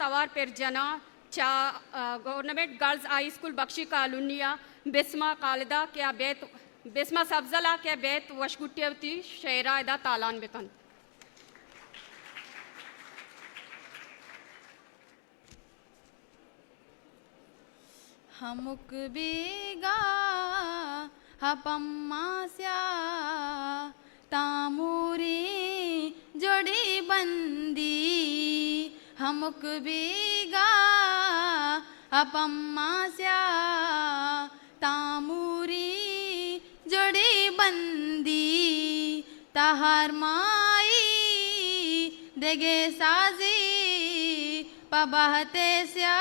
तवार पेरजना चा गवर्नमेंट गर्ल्स हाई स्कूल बख्शी कालुनिया बिस्मा कालिदा क्या बेत बिस्मा सब्जला क्या बेत वशगुट्यवती शेरायदा तालान बेकन हमुक बीगा हपम्मास्या तामुरी जोड़ी बंदी हमुक बीगा हपम्मास्या तामुरी जोड़ी बंदी तहार माई देगे साजी पबहते स्या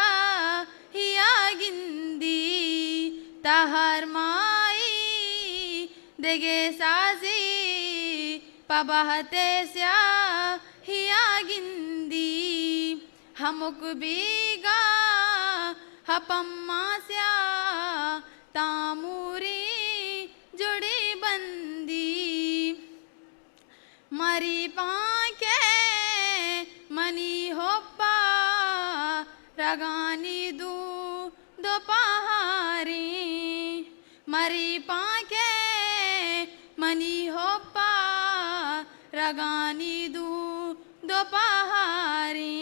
हिया गिंदी तहार माई देगे साजी पबहते स्या हिया गिंदी हमुक बीगा हपम्मास्या तामुरी जुड़ी बंदी मरी पाके मनी होप्पा रगानी दू दो पहारी मरी पाके मनी होप्पा रगानी दू दो पहारी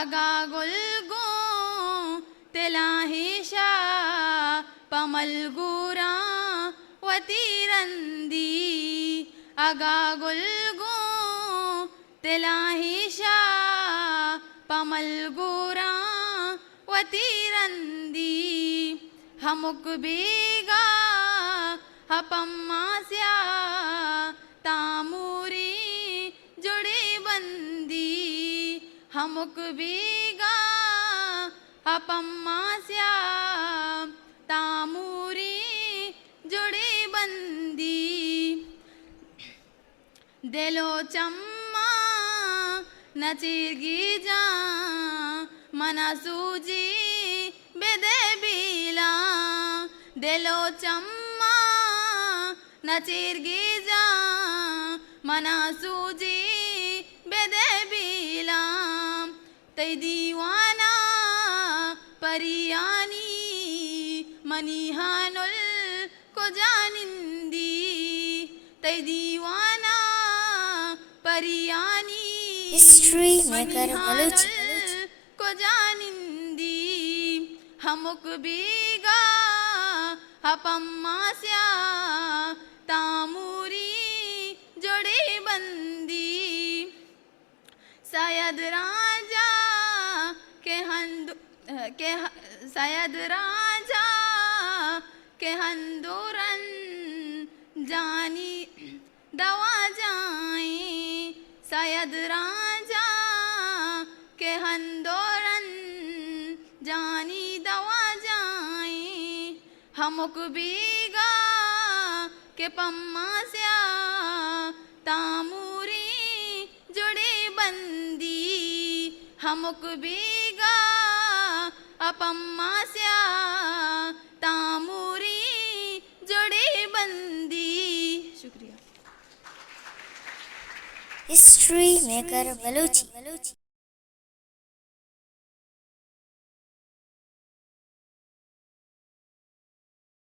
अगा गुलगो तेलाहिशा पमल गुरा वतीरंदी अगा गुलगो तेलाहिशा पमल गुरा वतीरंदी हमुक बीगा हपम्मास्या तामुरी जुड़ी बंदी हमुक बीगा हपम्मास्या तामुरी जुड़ी बंदी दिलो चम्मा नचिरगी जा मना सूजी बेदे बीला दिलो चम्मा नचिरगी जा मना सूजी बेदे बीला तै दीवाना परियानी मनीहानुल को जानिंदी तै दीवाना परियानी हिस्ट्री मेकर बलूची को जानिंदी हमुक बीगा हपम्मास्या तामुरी जोड़ी बंदी शायद राजा शायद राजा के हंदूरन जानी दवा जाए शायद राजा के हंदोरन जानी दवा जाए हमुक बीगा के पम्मास्या तामुरी जुड़ी बंदी हमुक बीगा अपम्मास्या तामुरी जुड़ी बंदी शुक्रिया हिस्ट्री मेकर बलूची।